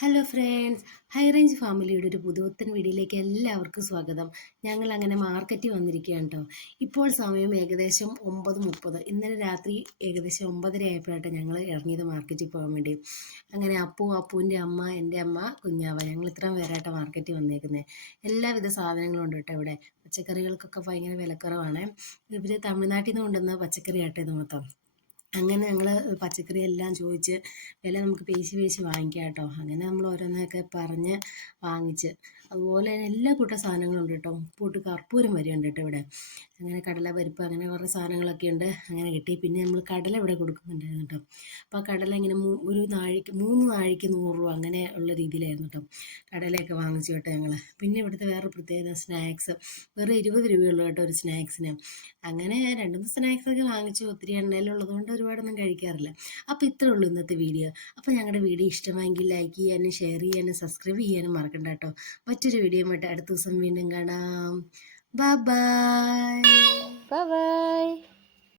Hello friends, high range ഫാമിലിയുടെ ഒരു പുതുപുത്തൻ വീഡിയോയിലേക്ക് എല്ലാവർക്കും സ്വാഗതം. ഞങ്ങൾ അങ്ങനെ മാർക്കറ്റിൽ വന്നിരിക്കുകയാണ് കേട്ടോ. ഇപ്പോൾ സമയം ഏകദേശം 9:30. ഇന്നലെ രാത്രി ഏകദേശം 9:30 ആയപ്പോഴാണ് ഞങ്ങൾ ഇറങ്ങിയത് മാർക്കറ്റിൽ പോകാൻ വേണ്ടി. അങ്ങനെ അപ്പുവിൻ്റെ അമ്മ, എൻ്റെ അമ്മ, കുഞ്ഞാവ, ഞങ്ങൾ ഇത്രയും പേരായിട്ട് മാർക്കറ്റിൽ വന്നേക്കുന്നത്. എല്ലാവിധ സാധനങ്ങളും ഉണ്ട് കേട്ടോ ഇവിടെ. പച്ചക്കറികൾക്കൊക്കെ ഭയങ്കര വിലക്കുറവാണ്. ഇവർ തമിഴ്നാട്ടിൽ നിന്ന് കൊണ്ടുവന്ന പച്ചക്കറി ആട്ടോ ഇത് മൊത്തം. അങ്ങനെ ഞങ്ങൾ പച്ചക്കറി എല്ലാം ചോദിച്ച് വില നമുക്ക് പേശി വാങ്ങിക്കാം കേട്ടോ. അങ്ങനെ നമ്മൾ ഓരോന്നൊക്കെ പറഞ്ഞ് വാങ്ങിച്ച്, അതുപോലെ തന്നെ എല്ലാ കൂട്ടം സാധനങ്ങളും ഉണ്ട് കേട്ടോ. ഉപ്പൂട്ട് കർപ്പൂരം വരെ ഉണ്ട് കേട്ടോ ഇവിടെ. അങ്ങനെ കടല പരിപ്പ് അങ്ങനെ കുറേ സാധനങ്ങളൊക്കെ ഉണ്ട്. അങ്ങനെ കിട്ടി. പിന്നെ നമ്മൾ കടല ഇവിടെ കൊടുക്കുന്നുണ്ടായിരുന്നു കേട്ടോ. അപ്പോൾ കടല ഇങ്ങനെ ഒരു നാഴിക്ക് 3 നാഴിക്ക് 100 രൂപ അങ്ങനെ ഉള്ള രീതിയിലായിരുന്നു കേട്ടോ കടലയൊക്കെ വാങ്ങിച്ചു കേട്ടോ ഞങ്ങൾ. പിന്നെ ഇവിടുത്തെ വേറെ പ്രത്യേകത സ്നാക്സ് വെറും 20 രൂപയുള്ളൂ കേട്ടോ ഒരു സ്നാക്സിന്. അങ്ങനെ 2-3 സ്നാക്സൊക്കെ വാങ്ങിച്ചു. ഒത്തിരി എണ്ണയിലുള്ളതുകൊണ്ട് ഒരുപാടൊന്നും കഴിക്കാറില്ല. അപ്പോൾ ഇത്രേ ഉള്ളൂ ഇന്നത്തെ വീഡിയോ. അപ്പോൾ ഞങ്ങളുടെ വീഡിയോ ഇഷ്ടമായെങ്കിൽ ലൈക്ക് ചെയ്യാനും ഷെയർ ചെയ്യാനും സബ്സ്ക്രൈബ് ചെയ്യാനും മറക്കണ്ട കേട്ടോ. മറ്റൊരു വീഡിയോയുമായിട്ട് അടുത്ത ദിവസം വീണ്ടും കാണാം. Bye bye. Bye bye.